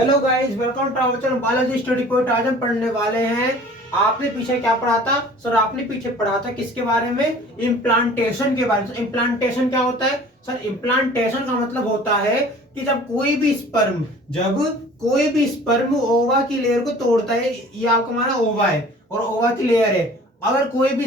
Hello guys, welcome to our channel biology study point. आज हम पढ़ने वाले हैं। आपने पीछे क्या पढ़ा था सर? आपने पीछे पढ़ा था किसके बारे में? इम्प्लांटेशन के बारे में। इम्प्लांटेशन क्या होता है सर? इम्प्लांटेशन का मतलब होता है कि जब कोई भी स्पर्म ओवा की लेयर को तोड़ता है। ये आपका हमारा ओवा है और ओवा की लेयर है। अगर कोई भी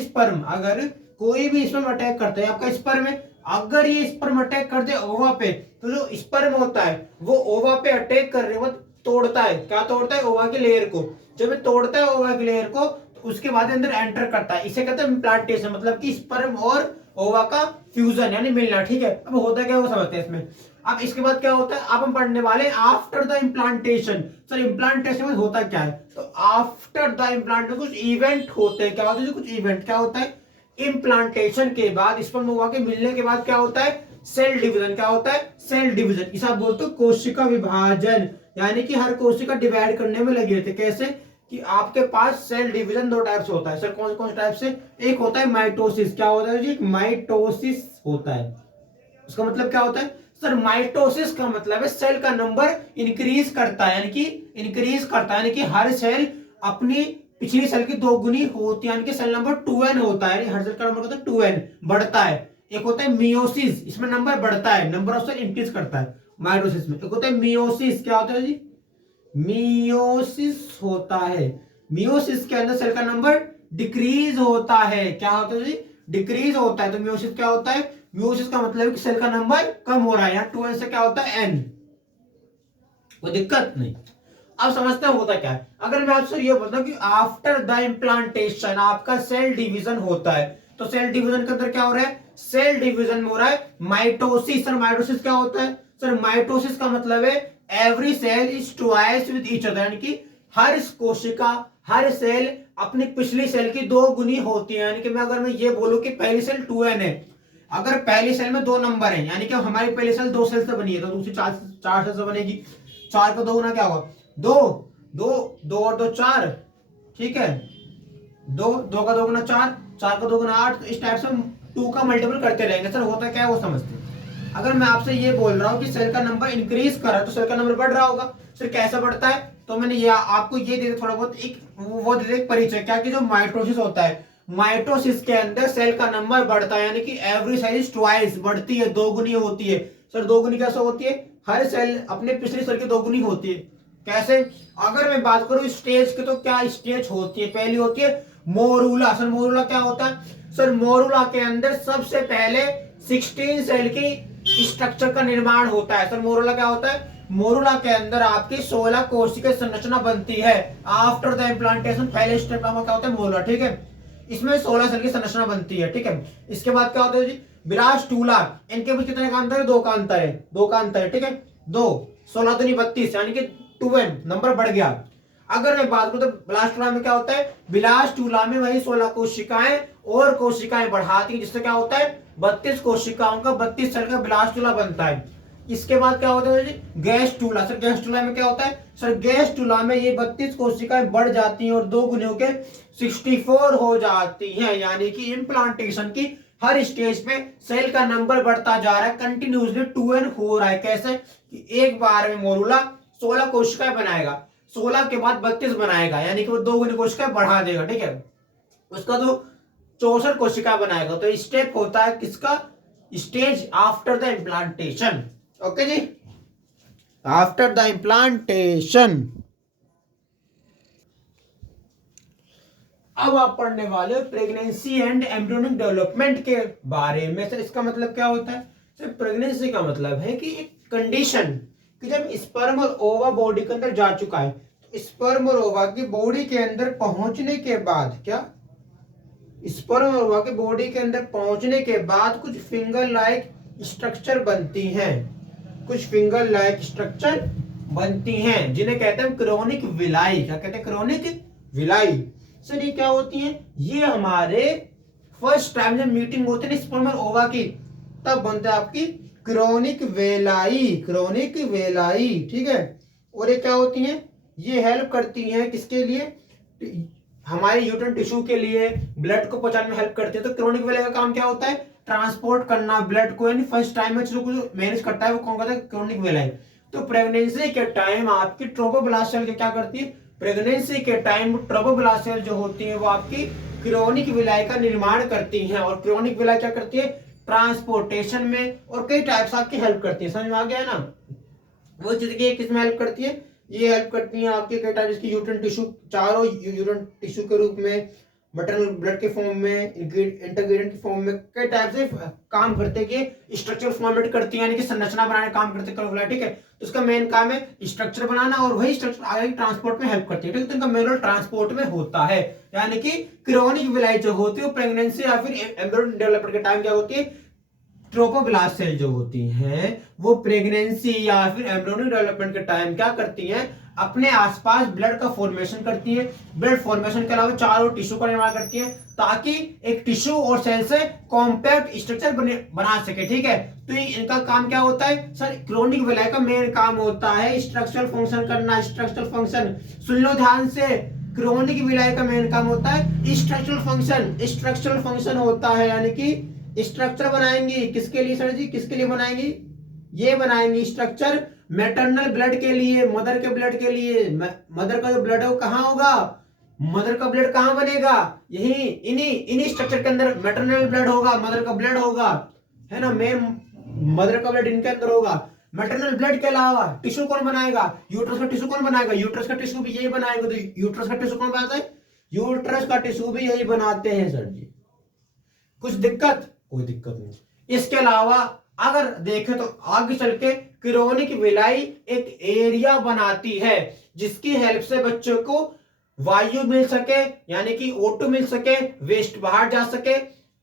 स्पर्म अटैक करता है, आपका स्पर्म है, अगर ये स्पर्म अटैक कर दे ओवा पे, तो जो स्पर्म होता है वो ओवा पे अटैक कर रहे, वो तोड़ता है। क्या तोड़ता है? ओवा की लेयर को। जब ये तोड़ता है ओवा की लेयर को, तो उसके बाद अंदर एंटर करता है। इसे कहते हैं इम्प्लांटेशन, मतलब कि स्पर्म और ओवा का फ्यूजन यानी मिलना। ठीक है, अब होता क्या है वो समझते हैं इसमें। अब इसके बाद क्या होता है, आप हम पढ़ने वाले after the implantation. Sir implantation में होता क्या है? तो आफ्टर द इम्प्लांटेशन कुछ इवेंट होते हैं। क्या होते हैं? कुछ इवेंट क्या होता है? इम्प्लांटेशन के बाद, स्पर्म ओवा के मिलने के बाद क्या होता है? Cell division. क्या होता है? Cell division. इसे आप बोलते हो कोशिका विभाजन, यानी कि हर कोशिका डिवाइड करने में लगे रहते। कैसे? कि आपके पास सेल डिवीजन दो टाइप से होता है। सर कौन कौन से टाइप से? एक होता है माइटोसिस। क्या होता है जी? माइटोसिस होता है। उसका मतलब क्या होता है सर? माइटोसिस का मतलब है सेल का नंबर इंक्रीज करता है, यानी कि इंक्रीज करता है, यानी कि हर सेल अपनी पिछली सेल की दो गुनी होती है, यानी कि सेल नंबर 2n होता है। हर सेल का नंबर होता है 2n, बढ़ता है। एक होता है मियोसिस, इसमें नंबर बढ़ता है, नंबर ऑफ सेल इंक्रीज करता है माइटोसिस में। एक होता है मियोसिस। क्या होता है जी? मियोसिस होता है। मियोसिस के अंदर सेल का नंबर डिक्रीज होता है। क्या होता है जी? डिक्रीज होता है। तो मियोसिस क्या होता है? मियोसिस का मतलब है कि सेल का नंबर कम हो रहा है। यहाँ 2n से क्या होता है? n। कोई दिक्कत नहीं। अब समझते हैं होता क्या है। अगर मैं आपसे ये बोलता हूँ कि आफ्टर द इम्प्लांटेशन आपका सेल डिवीजन होता है, तो सेल डिवीजन के अंदर क्या हो रहा है? सेल डिवीजन में हो रहा है माइटोसिस। सर माइटोसिस क्या होता है? सर माइटोसिस का मतलब है every cell is twice with each other, यानी कि हर कोशिका, हर सेल अपनी पिछली सेल की दो गुनी होती है। यानी कि अगर मैं ये बोलूं कि पहली सेल 2n है, अगर पहली सेल में दो नंबर है, यानी कि हमारी पहली सेल दो सेल से बनी है, तो दूसरी चार सेल से बनेगी। चार का दो गुना क्या होगा? दो। दो, दो और दो चार। ठीक है, दो, दो का दो गुना चार, चार का दो गुना आठ। तो इस टाइप से हम टू का मल्टीपल करते रहेंगे। सर होता क्या है वो समझते हैं। अगर मैं आपसे ये बोल रहा हूँ कि सेल का नंबर इंक्रीज कर रहा है, तो सेल का नंबर बढ़ रहा होगा। सर कैसा बढ़ता है? तो मैंने ये आपको ये दे दिया थोड़ा बहुत, एक वो दे दिया परिचय, क्या कि जो माइटोसिस होता है, माइटोसिस के अंदर सेल का नंबर बढ़ता है, यानी कि एवरी सेल इज ट्वाइस, बढ़ती है, दोगुनी होती है। सर दोगुनी कैसे होती है? हर सेल अपने पिछली सेल की दोगुनी होती है। कैसे? अगर मैं बात करूं स्टेज की, तो क्या स्टेज होती है? पहली होती है मोरूला। सर मोरूला क्या होता है? सर मोरूला के अंदर सबसे पहले 16 सेल की स्ट्रक्चर का निर्माण होता है। सर मोरूला क्या होता है? मोरूला के अंदर आपकी 16 कोशिका संरचना बनती है। आफ्टर द इम्प्लांटेशन पहले स्टेप में क्या होता है? मोरूला। ठीक है, इसमें 16 सेल की संरचना बनती है। ठीक है, इसके बाद क्या होता है जी? बिलास्टूला। इनके बीच कितने का अंतर है? दो का अंतर है, दो का अंतर है। ठीक है, दो, 16 दूनी 32, यानी कि 2n, नंबर बढ़ गया। अगर मैं बात करूं तो ब्लास्टूला में क्या होता है? ब्लास्टूला में वही 16 कोशिकाएं और कोशिकाएं बढ़ाती है, जिससे क्या होता है? 32 कोशिकाओं का 32 सेल का ब्लास्टूला बनता है। इसके बाद क्या होता है जी? गैस्टूला। सर गैस्टूला में क्या होता है? सर गैस्टूला में ये 32 कोशिकाएं बढ़ जाती हैं और दो गुने होकर 64 हो जाती हैं, यानी कि इम्प्लांटेशन की हर स्टेज पे सेल का नंबर बढ़ता जा रहा है, कंटिन्यूसली 2n हो रहा है। कैसे? कि एक बार में मोरूला 16 कोशिकाएं बनाएगा, 16 के बाद 32 बनाएगा, यानी कि वो दो गुनी कोशिकाएं बढ़ा देगा। ठीक है, उसका तो 64 कोशिका बनाएगा। तो स्टेप होता है किसका? Stage after the implantation. Okay जी, आफ्टर द इम्प्लांटेशन। अब आप पढ़ने वाले प्रेगनेंसी एंड एम्ब्रियोनिक डेवलपमेंट के बारे में। सर इसका मतलब क्या होता है? सर प्रेगनेंसी का मतलब है कि एक कंडीशन कि जब स्पर्म और ओवा बॉडी के अंदर जा चुका है, तो स्पर्म और ओवा की बॉडी के अंदर पहुंचने के बाद क्या? स्पर्म और ओवा की बॉडी के अंदर पहुंचने के बाद कुछ फिंगर लाइक स्ट्रक्चर बनती हैं, कुछ फिंगर लाइक स्ट्रक्चर बनती हैं, जिन्हें कहते हैं क्रोनिक विलाई। क्या कहते हैं? Chronic villi. सर ये क्या होती है? ये हमारे फर्स्ट टाइम जब मीटिंग होती है स्पर्म और ओवा की, तब बनता है आपकी क्रोनिक वेलाई। क्रोनिक वेलाई। ठीक है, और ये क्या होती है? ये हेल्प करती हैं किसके लिए? हमारे यूट्रन टिश्यू के लिए, ब्लड को पहुंचाने में हेल्प करती है। तो क्रोनिक वेलाई का काम क्या होता है? ट्रांसपोर्ट करना ब्लड को, यानी फर्स्ट टाइम में जो मैनेज करता है वो कौन करता है? क्रोनिक वेलाई। तो प्रेगनेंसी के टाइम आपकी ट्रोफोब्लास्ट सेल क्या करती है, प्रेगनेंसी के टाइम ट्रोफोब्लास्ट सेल जो होती है वो आपकी क्रोनिक विलाई का निर्माण करती हैं, और क्रोनिक विलाई क्या करती है, ट्रांसपोर्टेशन में और कई टाइप्स आपकी हेल्प करती है। समझ में आ गया है ना, वो चीज की किसमें हेल्प करती है, ये हेल्प करती है आपके कई टाइप्स की यूरिन टिश्यू, चारों यूरिन टिश्यू के रूप में, मटरनल ब्लड के फॉर्म में, इंटरग्रेडिएंट के फॉर्म में, कई टाइप से काम करते कि स्ट्रक्चर फॉर्मेट करती है, यानी कि संरचना बनाने काम करते हैं, ठीक है। तो उसका मेन काम है स्ट्रक्चर बनाना, और वही स्ट्रक्चर आगे ट्रांसपोर्ट में हेल्प करती है, ठीक है। तो इनका मेन रोल ट्रांसपोर्ट में होता है, यानी कि क्रोनिक विलाई जो होती है वो प्रेगनेंसी या फिर एम्ब्रियो डेवलपमेंट के टाइम क्या होती है, ट्रोफोब्लास्ट सेल जो होती हैं वो प्रेगनेंसी या फिर एम्ब्रियोनिक डेवलपमेंट के टाइम क्या करती हैं, अपने आसपास ब्लड का फॉर्मेशन करती है। ब्लड फॉर्मेशन के अलावा चारों टिश्यू का निर्माण करती है, ताकि एक टिश्यू और सेल से कॉम्पैक्ट स्ट्रक्चर बना सके, ठीक है। तो इनका काम क्या होता है सर, क्रोनिक विलाई का मेन काम होता है स्ट्रक्चरल फंक्शन करना। स्ट्रक्चरल फंक्शन सुन लो ध्यान से, क्रोनिक विलाई का मेन काम होता है स्ट्रक्चरल फंक्शन। स्ट्रक्चरल फंक्शन होता है यानी कि स्ट्रक्चर बनाएंगी, किसके लिए सर जी, किसके लिए बनाएंगी, ये बनाएंगे स्ट्रक्चर मैटरनल ब्लड के लिए, मदर के ब्लड के लिए। मदर का जो ब्लड है वो कहाँ होगा, मदर का ब्लड कहाँ बनेगा, यही इन्हीं स्ट्रक्चर के अंदर मैटरनल ब्लड होगा, मदर का ब्लड होगा, है ना, मेन मदर का ब्लड इनके अंदर होगा। मैटरनल ब्लड के अलावा टिश्यू कौन बनाएगा, यूट्रस का टिश्यू कौन बनाएगा, यूट्रस का टिश्यू भी यही बनाएगा। तो यूट्रस का टिश्यू कौन बनाता है, यूट्रस का टिश्यू भी यही बनाते हैं सर जी। कुछ दिक्कत, कोई दिक्कत नहीं। इसके अलावा अगर देखें तो आगे चल के क्रोनिक विलाई एक एरिया बनाती है जिसकी हेल्प से बच्चों को वायु मिल सके, यानी कि O2 मिल सके, वेस्ट बाहर जा सके।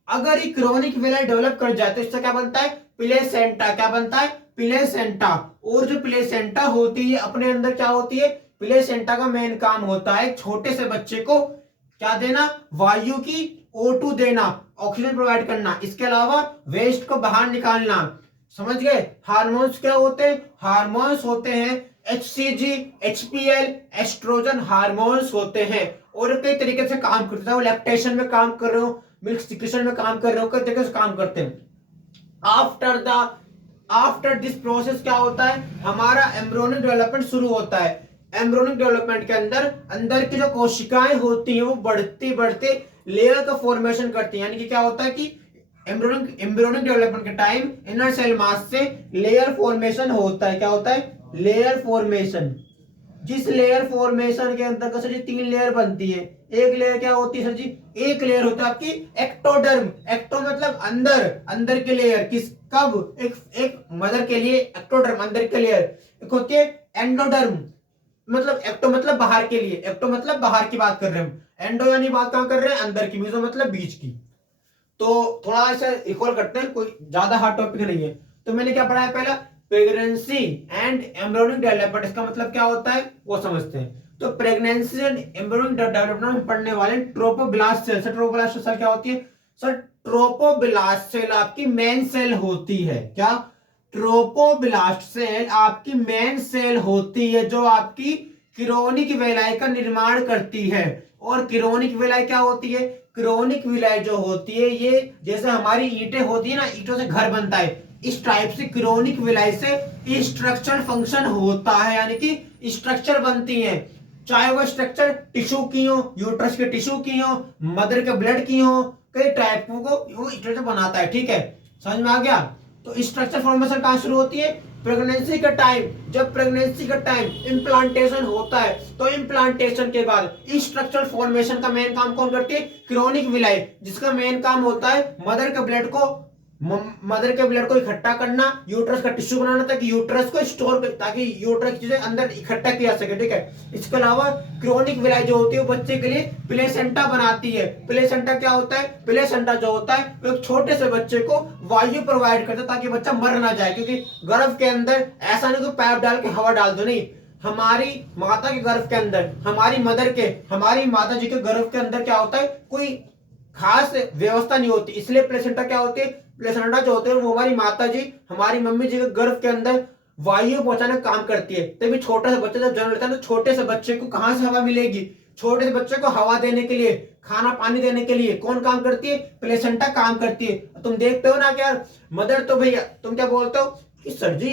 अगर ये क्रोनिक विलाई डेवलप कर जाए तो इससे क्या बनता है, प्लेसेंटा। क्या बनता है, प्लेसेंटा। और जो प्लेसेंटा होती है अपने अंदर क्या होती है, प्लेसेंटा का मेन काम होता है छोटे से बच्चे को क्या देना, वायु की O2 देना, ऑक्सीजन प्रोवाइड करना। इसके अलावा वेस्ट को बाहर निकालना। समझ गए। हार्मोन्स क्या होते हैं, हार्मोन्स होते हैं HCG, HPL, एस्ट्रोजन हार्मोन्स होते हैं, और कई तरीके से काम करते हैं। वो लैक्टेशन में काम कर रहे हो, मिल्क सिक्रेशन में काम कर रहे हो, कई तरीके से काम करते हैं। आफ्टर दिस प्रोसेस क्या होता है, हमारा एम्ब्रियोनिक डेवलपमेंट शुरू होता है। एम्ब्रियोनिक डेवलपमेंट के अंदर की जो कोशिकाएं होती हैं वो बढ़ते बढ़ते लेयर का फॉर्मेशन करती है, यानी कि क्या होता है कि एम्ब्रियोनिक डेवलपमेंट के टाइम इनर सेल मास से लेयर फॉर्मेशन होता है। क्या होता है, लेयर फॉर्मेशन। जिस लेयर फॉर्मेशन के अंतर्गत सर जी 3 लेयर बनती है। एक लेयर क्या होती है सर जी, एक लेयर होता है आपकी एक्टोडर्म। एक्टो मतलब अंदर के लेयर, किस कब, एक मदर के लिए एक्टोडर्म अंदर के लेयर। एक होती है एंडोडर्म, मतलब एक्टो मतलब बाहर के लिए, एक्टो मतलब बाहर की बात कर रहे हैं हम, एंडो यानी बात कहां कर रहे हैं, अंदर की, मीजो मतलब बीच की। तो थोड़ा ऐसा इक्वल करते हैं, कोई ज्यादा हार्ड टॉपिक नहीं है। तो मैंने क्या पढ़ा है, पहला प्रेगनेंसी एंड एम्ब्रियोनिक डेवलपमेंट, इसका मतलब क्या होता है वो समझते हैं। तो प्रेगनेंसी एंड एम्ब्रियोनिक डेवलपमेंट में पढ़ने वाले trophoblast cell. Sir trophoblast cell क्या होती है, सर ट्रोपोब्लास्ट सेल आपकी मेन सेल होती है। क्या, ट्रोपोब्लास्ट सेल आपकी मेन सेल होती है जो आपकी क्रोनिक विलाई का निर्माण करती है। और क्रोनिक विलाई क्या होती है, क्रोनिक विलाई जो होती है ये जैसे हमारी ईंटें होती है ना, ईंटों से घर बनता है, इस टाइप से क्रोनिक विलाई से स्ट्रक्चर फंक्शन होता है, यानी कि स्ट्रक्चर बनती है। चाहे वो स्ट्रक्चर टिश्यू की हो, यूट्रस के टिश्यू की हो, मदर के ब्लड की हो, कई टाइप को वो स्ट्रक्चर बनाता है, ठीक है। समझ में आ गया। तो स्ट्रक्चर फॉर्मेशन कहां शुरू होती है, प्रेगनेंसी का टाइम। जब प्रेगनेंसी का टाइम इम्प्लांटेशन होता है तो इम्प्लांटेशन के बाद स्ट्रक्चरल फॉर्मेशन का मेन काम कौन करती है, क्रोनिक विलाई, जिसका मेन काम होता है मदर के ब्लड को इकट्ठा करना, यूट्रस का टिश्यू बनाना, ताकि यूट्रस को स्टोर, ताकि यूट्रस चीजें अंदर इकट्ठा किया सके, ठीक है। इसके अलावा क्रोनिक विलाई जो होती है वो बच्चे के लिए प्लेसेंटा बनाती है। प्लेसेंटा क्या होता है, प्लेसेंटा जो होता है वो एक छोटे से बच्चे को वायु प्रोवाइड करता है ताकि बच्चा मर ना जाए, क्योंकि गर्भ के अंदर ऐसा नहीं कि पैप डाल के हवा डाल दो, नहीं। हमारी माता के गर्भ के अंदर, हमारी माता जी के गर्भ के अंदर क्या होता है, कोई खास व्यवस्था नहीं होती, इसलिए प्लेसेंटा क्या होती है, प्लेसेंटा जो होते हैं वो हमारी माता जी, हमारी मम्मी जी के गर्भ के अंदर वायु पहुंचाने का काम करती है। तभी छोटा सा बच्चा जब जन्म लेता है तो छोटे से बच्चे को कहां से हवा मिलेगी, छोटे से बच्चे को हवा देने के लिए, खाना पानी देने के लिए कौन काम करती है, प्लेसेंटा काम करती है। तुम देखते हो ना क्या, मदर तो भैया तुम क्या बोलते हो कि सर जी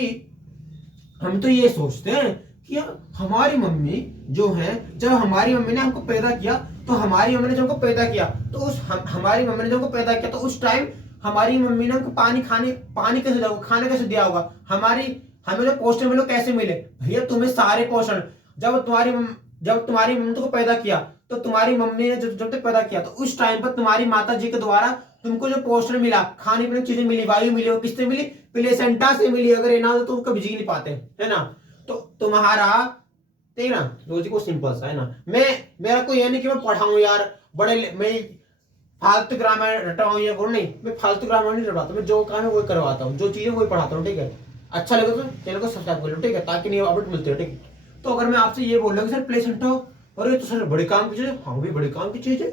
हम तो ये सोचते हैं कि यार हमारी मम्मी जो है, जब हमारी मम्मी ने हमको पैदा किया, तो हमारी मम्मी ने जब हमको पैदा किया तो हमारी मम्मी ने जब हमको पैदा किया तो उस टाइम हमारी मम्मी ने हमको पानी कैसे दिया होगा, खाना कैसे दिया होगा, हमें जो पोषण मिले कैसे मिले? भैया तुम्हें सारे पोषण, जब तुम्हारी मम्मी को पैदा किया तो तुम्हारी मम्मी ने जब तक पैदा किया तो उस टाइम पर तुम्हारी माता जी के द्वारा तुमको जो पोषण मिला, खाने पीने की चीजें मिली, वायु मिली, वो किससे मिली? प्लेसेंटा से मिली। अगर ये ना हो तो तुम कभी जी नहीं पाते, है ना? तो तुम्हारा तेरा लॉजिक को सिंपल सा है ना। मेरा कोई ये नहीं कि मैं पढ़ाऊं यार, मैं फालतू ग्रामर रटाऊं या बोल नहीं, मैं फालतू ग्रामर नहीं रटाता, मैं जो काम है वो करवाता हूँ, जो चीजें वही पढ़ाता हूँ, ठीक है? अच्छा लगे तो चैनल को सब्सक्राइब कर लो, ठीक है? ताकि नहीं अपडेट मिलती है, ठीक है? तो अगर मैं आपसे ये बोल रहा हूँ सर प्लेसेंटा हो, अरे तो सर बड़े काम की चीज है। हाँ भी बड़े काम की चीज है,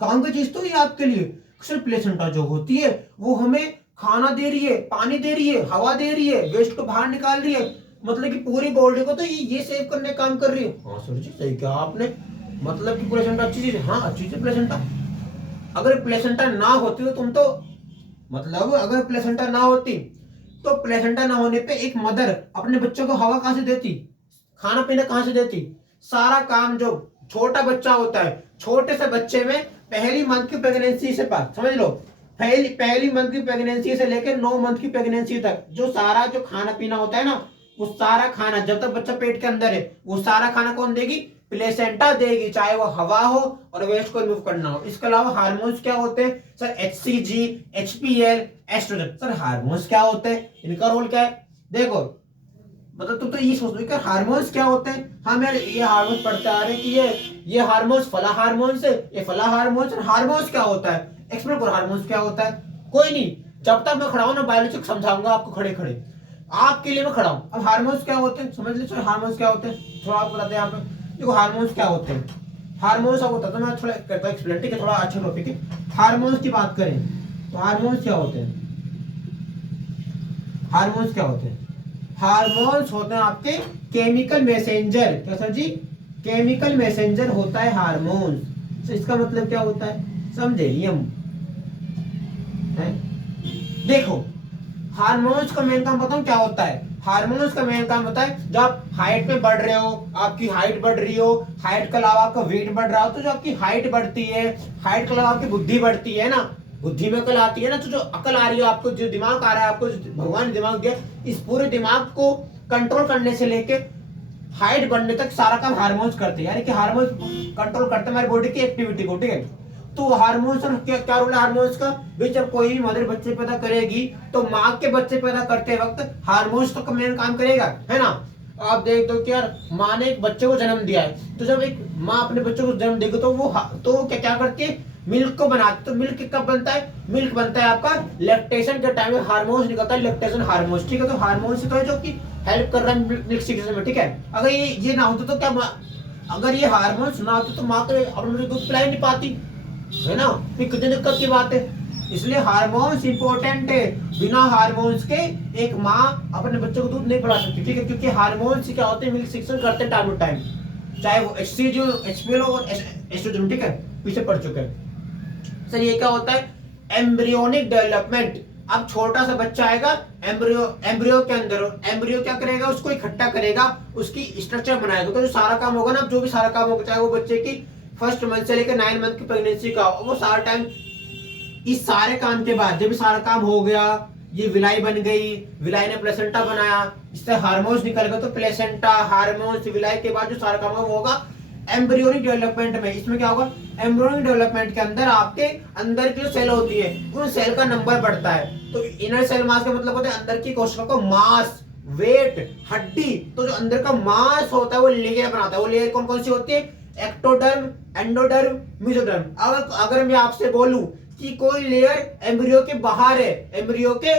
काम की चीज तो ये आपके लिए। सर प्लेसेंटा जो होती है वो हमें खाना दे रही है, पानी दे रही है, हवा दे रही है, वेस्ट को बाहर निकाल रही है, मतलब कि पूरी बॉडी को तो ये सेव करने का काम कर रही है। हाँ सर जी सही कहा आपने, मतलब कि प्लेसेंटा अच्छी चीज है। हाँ अच्छी चीज है प्लेसेंटा। अगर प्लेसेंटा ना होती तो तुम तो, मतलब अगर प्लेसेंटा ना होती तो प्लेसेंटा ना होने पे एक मदर अपने बच्चों को हवा कहां से देती, खाना पीना कहां से देती? सारा काम जो छोटा बच्चा होता है, छोटे से बच्चे में पहली मंथ की प्रेगनेंसी से पास समझ लो, पहली मंथ की प्रेगनेंसी से लेकर 9 मंथ की प्रेगनेंसी तक जो सारा जो खाना पीना होता है ना, वो सारा खाना जब तक बच्चा पेट के अंदर है वो सारा खाना कौन देगी? प्लेसेंटा देगी, चाहे वो हवा हो और वेस्ट को रिमूव करना हो। इसके अलावा हार्मोन्स क्या होते हैं sir? HCG, HPL, estrogen. Sir hormones क्या होते हैं, इनका रोल क्या है? देखो मतलब तुम तो ये सोच लो कि हार्मोन्स क्या होते हैं। हाँ यार ये हार्मोन्स पढ़ते आ रहे हैं कि ये हार्मोन्स फला हार्मोन्स है, ये फला हार्मोन्स। हार्मोन्स क्या होता है? एक्सप्लेन करो हार्मोन्स क्या होता है। कोई नहीं, जब तक मैं खड़ा हूं ना बायोलॉजी समझाऊंगा आपको खड़े खड़े, आपके लिए मैं खड़ा हूं। अब हार्मोन्स क्या होते हैं समझ लीजिए, हार्मोन्स क्या होते हैं थोड़ा आपको बताते हैं यहाँ पे। देखो हार्मोन्स क्या होते हैं, हार्मोन्स अब होता है तो मैं थोड़ा करता हूँ एक्सप्लेन, ठीक है? थोड़ा अच्छा टॉपिक है। हार्मोन्स की बात करें तो हार्मोन्स क्या होते हैं? हार्मोन्स क्या होते हैं? हार्मोन्स होते हैं आपके केमिकल मैसेंजर। क्या सर जी? केमिकल मैसेंजर होता है हार्मोन्स। तो इसका मतलब क्या होता है समझे? नियम है। देखो हार्मोन्स का मेन काम बताऊं क्या होता है? हार्मोन्स का मेन काम होता है जब आप हाइट में बढ़ रहे हो, आपकी हाइट बढ़ रही हो, हाइट के अलावा आपका वेट बढ़ रहा हो, तो जो आपकी हाइट बढ़ती है, हाइट के अलावा आपकी बुद्धि बढ़ती है ना, बुद्धि में अकल आती है ना, तो जो अकल आ रही है आपको, जो दिमाग आ रहा है आपको, भगवान ने दिमाग दिया, इस पूरे दिमाग को कंट्रोल करने से लेके हाइट बढ़ने तक सारा काम हार्मोन्स करते हैं। यानी कि हार्मोन्स कंट्रोल करते हैं हमारी बॉडी की एक्टिविटी को, ठीक है? तो हार्मोन्स क्या क्या रोल है हार्मोन्स का? भी जब कोई भी मदर बच्चे पैदा करेगी तो माँ के बच्चे पैदा करते वक्त हार्मोन्स तो मेन काम करेगा, है ना? आप देख दो कि यार माँ ने एक बच्चे को जन्म दिया है, तो जब एक माँ अपने बच्चे को जन्म देगी तो वो क्या क्या करती है? मिल्क को बनाती। तो मिल्क कब बनता है? मिल्क बनता है आपका लैक्टेशन के टाइम में, हार्मोन्स निकलता है लैक्टेशन हार्मोन्स, ठीक है? तो हार्मोन्स तो है जो कि हेल्प कर रहा है मिल्क सिक्रेशन में, ठीक है? अगर ये ना होता तो क्या, अगर ये हार्मोन्स ना होते तो माँ को अपने दूध पिला ही नहीं पाती, है ना? फिर कितनी दिक्कत की बात है। इसलिए हार्मोन्स इंपॉर्टेंट है। बिना हार्मोन्स के एक माँ अपने बच्चे को दूध नहीं पिला सकती, ठीक है? क्योंकि हार्मोन्स क्या होते हैं? मिल्क सिक्रेशन करते हैं टाइम टू टाइम, चाहे वो HCG HPL और एस्ट्रोजन, ठीक है? पीछे पड़ चुके हैं सर। ये क्या होता है? Embryonic development. अब छोटा सा बच्चा आएगा एम्ब्रियो के अंदर, एम्ब्रियो क्या करेगा? उसको इकट्ठा करेगा, उसकी स्ट्रक्चर बनाएगा। तो जो सारा काम होगा ना, जो भी सारा काम होगा, चाहे वो बच्चे की फर्स्ट मंथ से लेकर 9 मंथ की प्रेगनेंसी का, वो सारा टाइम, इस सारे काम के बाद जब सारा काम हो गया, ये विलाई बन गई, विलाई ने प्लेसेंटा बनाया, इससे हार्मोन्स निकल गए, तो प्लेसेंटा, हार्मोन्स, विलाई के बाद जो सारा काम होगा एम्ब्रियोनिक डेवलपमेंट में। इसमें क्या होगा? एम्ब्रियोनिक डेवलपमेंट के अंदर आपके अंदर की जो सेल होती है उन सेल का नंबर बढ़ता है। तो इनर सेल मास का मतलब होता है अंदर की कोशिकाओं का मास, वेट, हड्डी। तो जो अंदर का मास होता है वो लेयर बनाता है। वो लेयर कौन कौन सी होती है? Ectoderm, endoderm, mesoderm. अगर मैं आपसे बोलूं कि कोई लेयर एम्ब्रियो के बाहर है, एम्ब्रियो के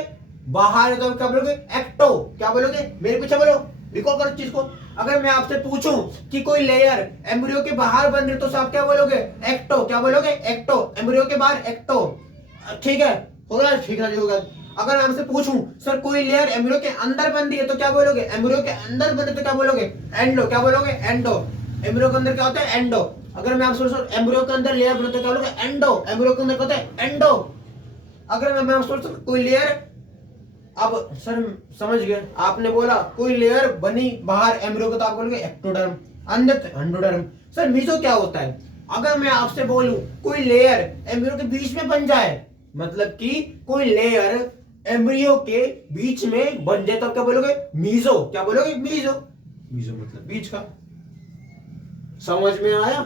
बाहर है, तो क्या बोलोगे? एक्टो। क्या बोलोगे? मेरे पीछे बोलो, रिकॉल करो चीज को। अगर मैं आपसे पूछूं कि कोई लेयर एम्ब्रियो के बाहर बन रही तो आप क्या बोलोगे? एक्टो। क्या बोलोगे? एक्टो। एम्ब्रियो के बाहर एक्टो, ठीक है? होगा? ठीक है होगा। अगर मैं आपसे पूछूं सर कोई लेयर एम्ब्रियो के अंदर बन रही है तो क्या बोलोगे? एम्ब्रियो के अंदर बन रही तो क्या बोलोगे? एंडो। क्या बोलोगे? एंडो। एम्ब्रियो के अंदर क्या होता है? एंडो। अगर मैं आपसे एम्ब्रियो के अंदर लेयर बने तो क्या बोलोगे? एंडो। एम्ब्रियो के अंदर क्या होता है? एंडो। अगर मैं आपसे कोई लेयर अब सर समझ गए, आपने बोला कोई लेयर बनी बाहर एम्ब्रियो के, तो आप बोलोगे एक्टोडर्म, अंदर एंडोडर्म। सर मीजो क्या होता है? अगर मैं आपसे बोलूं कोई लेयर एम्ब्रियो के बीच में बन जाए, मतलब कि कोई लेयर एम्ब्रियो के बीच में बन जाए, तो क्या बोलोगे? मीजो। क्या बोलोगे? मीजो। मीजो मतलब बीच का। समझ में आया?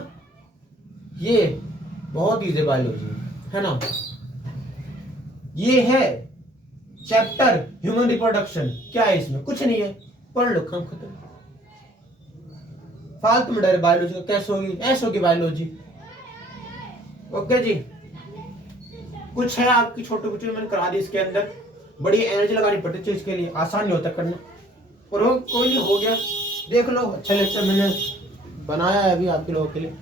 ये बहुत इजी बायोलॉजी है ना। ये है चैप्टर ह्यूमन रिप्रोडक्शन। क्या है इसमें? कुछ नहीं है, पढ़ लो, काम खत्म। फालतू में डर बायोलॉजी का, कैसे होगी? ऐसे होगी बायोलॉजी। ओके जी, कुछ है आपकी छोटी छोटी मैंने करा दी इसके अंदर, बड़ी एनर्जी लगानी पड़ती है इसके लिए, आसान नहीं होता करना, और वो कोई नहीं, हो गया। देख लो, अच्छा लेक्चर मैंने बनाया है अभी आपके लोगों के लिए।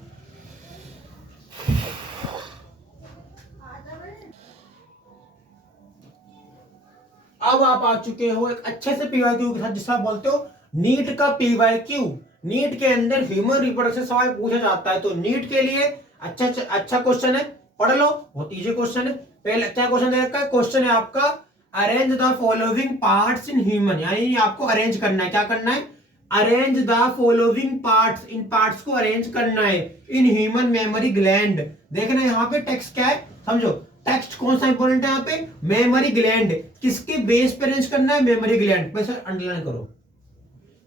अब आप आ चुके हो एक अच्छे से पीवाईक्यू के साथ, जिसका बोलते हो नीट का पीवाईक्यू। नीट के अंदर ह्यूमन रिप्रोडक्शन सवाल पूछा जाता है, तो नीट के लिए अच्छा क्वेश्चन है, पढ़ लो, बहुत इजी क्वेश्चन है। पहले अच्छा क्वेश्चन दे रखा है, क्वेश्चन है आपका arrange the following parts in human, यानी आपको अरेंज करना है। क्या करना है? Arrange the following parts, in parts को अरेंज करना है इन ह्यूमन मेमोरी ग्लैंड। देखना यहाँ पे टेक्स्ट क्या है, समझो। टेक्स्ट कौन सा इंपॉर्टेंट है यहाँ पे? Memory gland. किसके बेस पे अरेंज करना है? Memory gland. वैसे अंडरलाइन करो,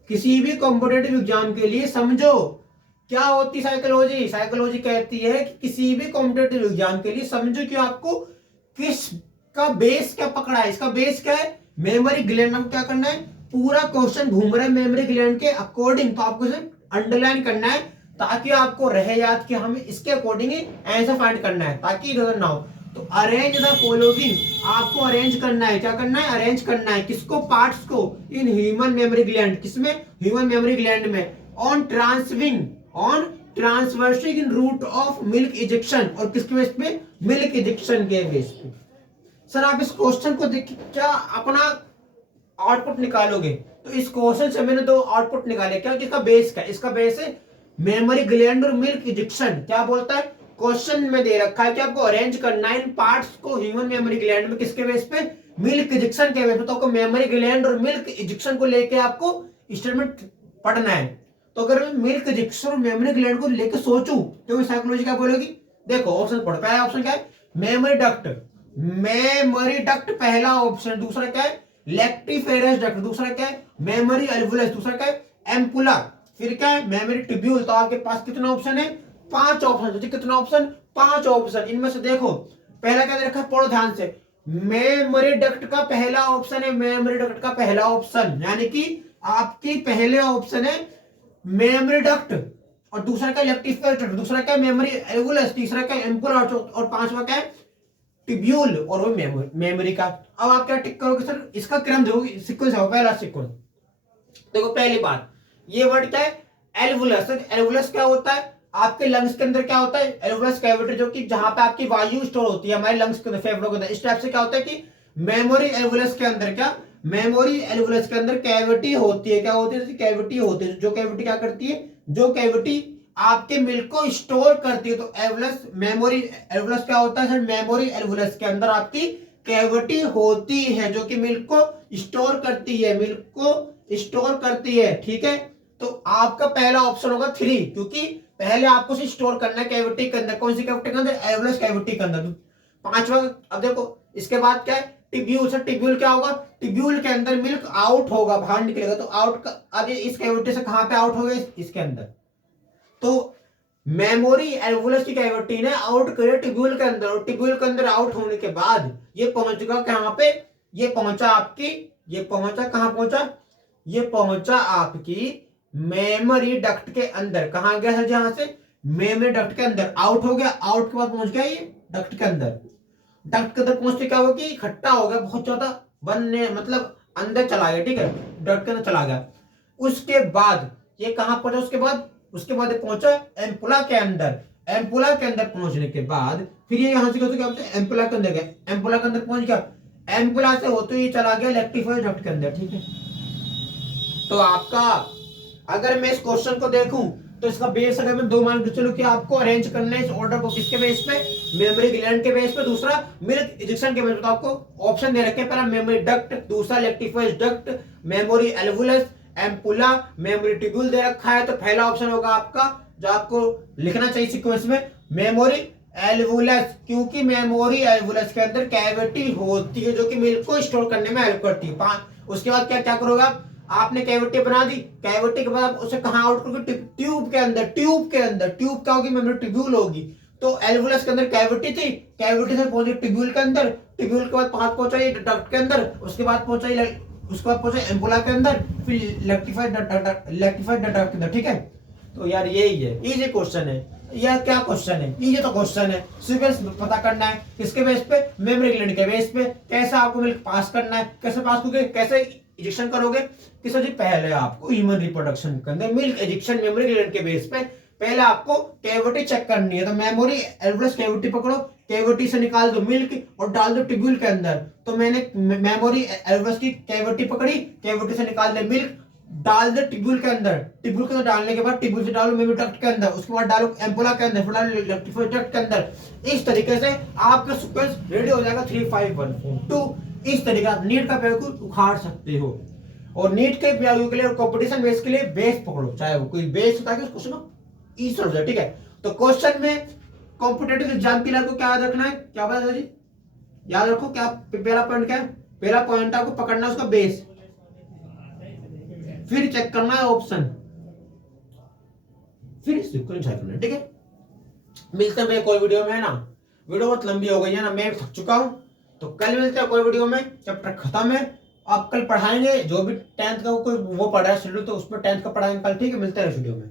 किसी भी कॉम्पिटेटिव एग्जाम के लिए समझो क्या होती साइकोलॉजी। साइकोलॉजी कहती है कि किसी भी कॉम्पिटेटिव एग्जाम के लिए समझो कि आपको किस का बेस क्या पकड़ा है। इसका बेस क्या है? Memory gland. आपको क्या करना है? पूरा क्वेश्चन घूम रहा है मेमोरी ग्लैंड के अकॉर्डिंग, तो आपको इसे अंडरलाइन करना है, ताकि आपको रहे याद कि हमें इसके अकॉर्डिंग ही आंसर फाइंड करना है, ताकि इधर ना हो। तो अरेंज द फॉलोइंग, आपको अरेंज करना है। क्या करना है? अरेंज करना है। किसको? पार्ट्स को। In human mammary gland. किसमें? ह्यूमन मेमोरी ग्लैंड में। On transwing, on transversing in route of milk ejection. और किसके बेस पे? मिल्क इजेक्शन के बेस पे। सर आप इस क्वेश्चन को देख क्या अपना आउटपुट निकालोगे? तो इस क्वेश्चन से मैंने दो आउटपुट निकाले। क्या? इसका बेस क्या? इसका बेस है मेमोरी ग्लैंड और मिल्क इजेक्शन। क्या बोलता है क्वेश्चन में? दे रखा है कि आपको अरेंज करना है इन पार्ट्स को ह्यूमन मेमोरी ग्लैंड में। किसके बेस पे? मिल्क इजेक्शन के बेस पे। तो आपको मेमोरी ग्लैंड और मिल्क इजेक्शन को लेके आपको स्टेटमेंट पढ़ना है। तो अगर मैं मिल्क इजेक्शन और मेमोरी ग्लैंड को लेके सोचूं, तो साइकोलॉजी क्या बोलेगी? देखो ऑप्शन पढ़ो। पहला ऑप्शन क्या है? Memory duct. मेमोरी डक्ट पहला ऑप्शन। दूसरा क्या है? Lactiferous duct. दूसरा क्या है? मेमोरी एल्वुलस। दूसरा क्या है? एम्पुला। फिर क्या है? Memory tubule. तो आपके पास कितना ऑप्शन है? 5 ऑप्शन। तो कितना ऑप्शन? 5 ऑप्शन। इनमें से देखो पहला क्या दे रखा है, पढ़ो ध्यान से। मेमोरी डक्ट का पहला ऑप्शन है, मेमोरी डक्ट का पहला ऑप्शन, यानी कि आपकी पहले ऑप्शन है मेमोरी डक्ट। और दूसरा क्या? Lactiferous duct. दूसरा क्या? मेमोरी एल्वुलस। तीसरा क्या? एम्पुला। और पांचवा क्या है? ट्यूब्यूल। और वो मेमोरी का। अब आप क्या टिक करोगे? सर इसका क्रम देखोगे, सीक्वेंस है, पहला सीक्वेंस। देखो पहली बात, ये वर्ड क्या है? एल्वुलस। एल्वुलस क्या होता है? आपके लंग्स के अंदर क्या होता है? एल्वुलस कैविटी, जो कि जहां पे आपकी वायु स्टोर होती है हमारे लंग्स के अंदर, फेफड़ों के अंदर। इस टाइप से क्या होता है कि मेमोरी एल्वुलस के अंदर क्या? मेमोरी एल्वुलस के अंदर कैविटी होती है। क्या होती है? कैविटी होती है। जो कैविटी क्या करती है? जो कैविटी आपके मिल्क को स्टोर करती है। तो एल्वुलस, मेमोरी एल्वुलस क्या होता है सर? मेमोरी एल्वुलस के अंदर आपकी कैविटी होती है, जो कि मिल्क को स्टोर करती है, मिल्क को स्टोर करती है। ठीक है, तो आपका पहला ऑप्शन होगा 3, क्योंकि पहले आपको स्टोर करना है कैविटी के अंदर। कौन सी कैविटी के अंदर? एल्वुलस कैविटी के अंदर। पांचवा, अब देखो इसके बाद क्या है? टिब्यूल। सर टिब्यूल क्या होगा? टिब्यूल के अंदर मिल्क आउट होगा, बाहर निकलेगा। तो आउट का, अब इस कैविटी से कहां पे आउट होगा? इसके अंदर। तो मेमोरी एल्वुलस की कैविटी ने आउट करे टिब्यूल के अंदर, और टिब्यूल के अंदर आउट होने के बाद ये पहुंचेगा कहां पे? ये पहुंचा आपकी, ये पहुंचा कहां पहुंचा? ये पहुंचा आपकी मेमोरी डक्ट के अंदर। कहां गया सर? जहां से मेमोरी डक्ट के अंदर आउट हो गया, आउट के बाद पहुंच गया ये डक्ट के अंदर। डक्ट के अंदर पहुंचते क्या होगा कि इकट्ठा हो गया, बहुत ज्यादा बनने, मतलब अंदर चला गया। ठीक है, डक्ट के अंदर चला गया। उसके बाद ये कहां पहुंचा? उसके बाद ये पहुंचा एम्पुला के अंदर। एम्पुला के अंदर पहुंचने के बाद फिर ये यहां से क्या बोलते हैं? एम्पुला के अंदर गया, एम्पुला के अंदर पहुंच गया। एम्पुला से होते ही चला गया लेक्टिफाइड डक्ट के अंदर। ठीक है, तो आपका, अगर मैं इस क्वेश्चन को देखूं तो इसका बेस अगर मैं 2 मान के चलो कि आपको अरेंज करना है इस ऑर्डर को किसके बेस पे, मेमोरी ग्लैंड के बेस पे, दूसरा मिल्क इजेक्शन के बेस पे। तो आपको ऑप्शन दे रखे हैं, पहला मेमोरी डक्ट, दूसरा lactiferous duct, mammary alveolus, ampulla, mammary tubule दे रखा है। तो पहला ऑप्शन होगा आपका जो आपको लिखना चाहिए सीक्वेंस में, मेमोरी एल्वुलस, क्योंकि मेमोरी एल्वुलस के अंदर कैविटी होती है जो कि मिल्क को स्टोर करने में हेल्प करती है। उसके बाद क्या क्या करोगे आपने कैविटी बना दी, कैविटी के बाद आप उसे कहां आउट करोगे, ट्यूब के अंदर। ट्यूब के अंदर ट्यूब क्या होगी, मेमोरी ट्यूब्यूल होगी। तो एल्वुलस के अंदर कैविटी थी, कैविटी से पहुंची ट्यूब्यूल के अंदर, ट्यूब्यूल के बाद पहुंचाई डक्ट के अंदर, उसके बाद पहुंचाई एम्पुला के अंदर, फिर लेक्टिफाइड डक्ट के अंदर। ठीक है, तो यार यही है, इजी क्वेश्चन है। यह क्या क्वेश्चन है, ये तो क्वेश्चन है। सीक्वेंस पता करना है किसके बेस पे, मेमोरी ग्लैंड के बेस पे। कैसे आपको मिल्क पास करना है, कैसे पास करोगे, कैसे इंजेक्शन करोगे, किस जी पहले आपको ह्यूमन रिप्रोडक्शन के अंदर मिल्क इंजेक्शन मेमोरी ग्लैंड के बेस पे पहले आपको कैविटी चेक करनी है। तो मेमोरी एल्वुलस कैविटी पकड़ो, कैविटी से निकाल दो मिल्क और डाल दो ट्यूब्यूल के अंदर। तो मैंने मेमोरी एल्वुलस की कैविटी पकड़ी, कैविटी से निकाल दे मिल्क, डाल दे ट्यूब्यूल के अंदर, ट्यूब्यूल के अंदर डालने के बाद ट्यूब्यूल से डालो मेमोरी डक्ट के अंदर, उसके बाद डालो एम्पुला के अंदर, फिर डालो लेक्टिफाइड डक्ट के अंदर। इस तरीके से आपका सीक्वेंस रेडी हो जाएगा 3 5 1 4 2। इस तरीके आप नीट का पेपर को उखाड़ सकते हो। और नीट के के लिए और कंपटीशन बेस के लिए बेस पकड़ो, चाहे वो कोई बेस होता है क्वेश्चन इजी हो जाए। ठीक है, तो क्वेश्चन में कॉम्पिटेटिव एग्जाम के लिए आपको क्या याद रखना है, क्या बात है जी, याद रखो क्या पहला पॉइंट क्या है, पहला पॉइंट आपको पकड़ना है उसका बेस, फिर चेक करना है ऑप्शन, फिर सीक्वेंस चेक करना है। ठीक है, मिलते हैं कोई वीडियो में, है ना। वीडियो बहुत लंबी हो गई है ना, मैं थक चुका हूं। तो कल मिलते हैं कोई वीडियो में, चैप्टर खत्म है। आप कल पढ़ाएंगे जो भी 10th का कोई वो पढ़ा है शेड्यूल, तो उसमें 10th का पढ़ाएंगे कल। ठीक है, मिलते हैं इस वीडियो में।